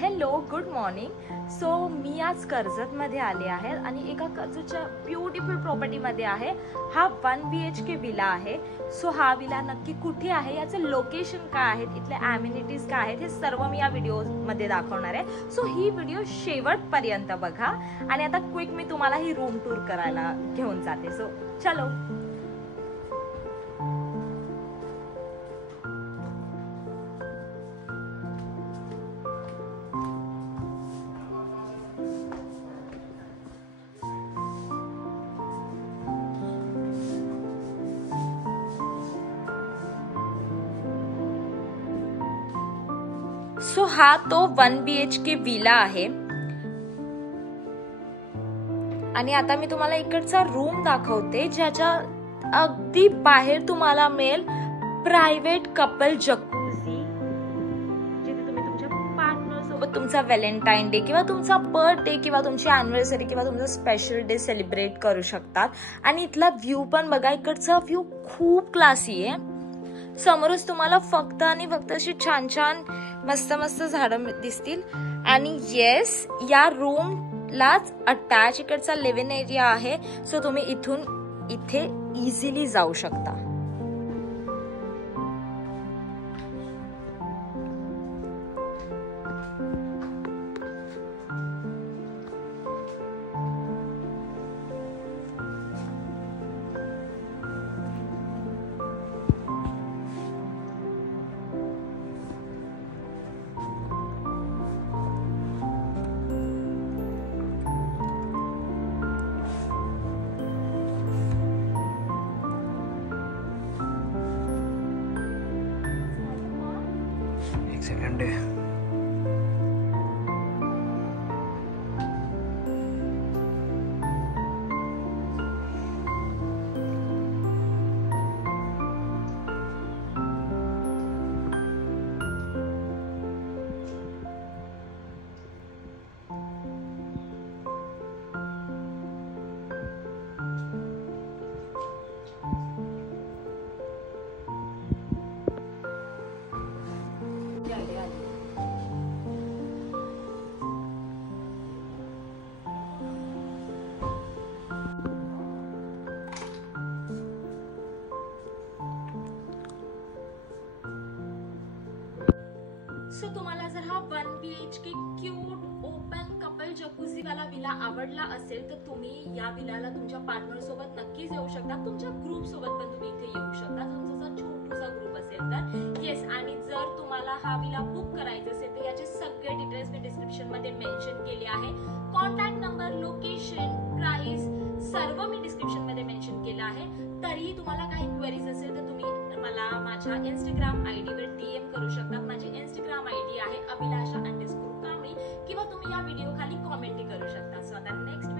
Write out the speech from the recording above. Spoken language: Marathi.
Hello, good morning. सो मी आज कर्जतमध्ये आले आहे आणि एका कर्जतच्या ब्युटिफुल प्रॉपर्टीमध्ये आहे. हा 1 BHK विला आहे. सो हा विला नक्की कुठे आहे, याचं लोकेशन काय आहे, इथले ॲम्युनिटीज काय आहेत, हे सर्व मी या व्हिडिओमध्ये दाखवणार आहे. सो ही व्हिडिओ शेवटपर्यंत बघा आणि आता क्विक मी तुम्हाला ही रूम टूर करायला घेऊन जाते. सो चलो. सो हा तो 1 BHK विला आहे आणि आता मी तुम्हाला इकडचा रूम दाखवते, ज्याच्या अगदी बाहेर तुम्हाला मिळेल प्रायव्हेट कपल जकूझी, जिथे तुम्ही तुमच्या पार्टनर सोबत तुमचा व्हॅलेंटाईन डे किंवा तुमचा बर्थडे किंवा तुमची अॅनिव्हर्सरी किंवा तुमचा स्पेशल डे सेलिब्रेट करू शकतात. आणि इथला व्ह्यू पण बघा, इकडचा व्ह्यू खूप क्लासी आहे. समोरच तुम्हाला फक्त आणि फक्त अशी छान छान मस्त मस्त झाडं दिसतील. आणि येस, या रूमलाच अटॅच इकडचा लिव्हिंग एरिया आहे. सो तुम्ही इथून इथे इझिली जाऊ शकता. एक सेकंड आहे. सो तुम्हाला जर हा 1 BHK क्यूट ओपन कपल जकूझी वाला विला आवडला असेल तर तुम्ही या विलाला तुमच्या पार्टनर सोबत नक्कीच येऊ शकता. तुमच्या ग्रुप सोबत पण तुम्ही इथे येऊ शकता, तुमचा जर छोटासा ग्रुप असेल तर. येस, आणि जर तुम्हाला हा विला बुक करायचा असेल तर याचे सगळे डिटेल्स मी डिस्क्रिप्शन मध्ये मेन्शन केले आहे. कॉन्टॅक्ट नंबर, लोकेशन, प्राइस सर्व मी डिस्क्रिप्शन मध्ये मेन्शन केलं आहे. तरीही तुम्हाला काही क्वेरीज असेल तर तुम्ही मला माझ्या इंस्टाग्राम ID वर DM करू शकता. माझी इंस्टाग्राम ID आहे अभिलाषा_कांबळी, किंवा तुम्ही या व्हिडिओ खाली कॉमेंट करू शकता. सो आता नेक्स्ट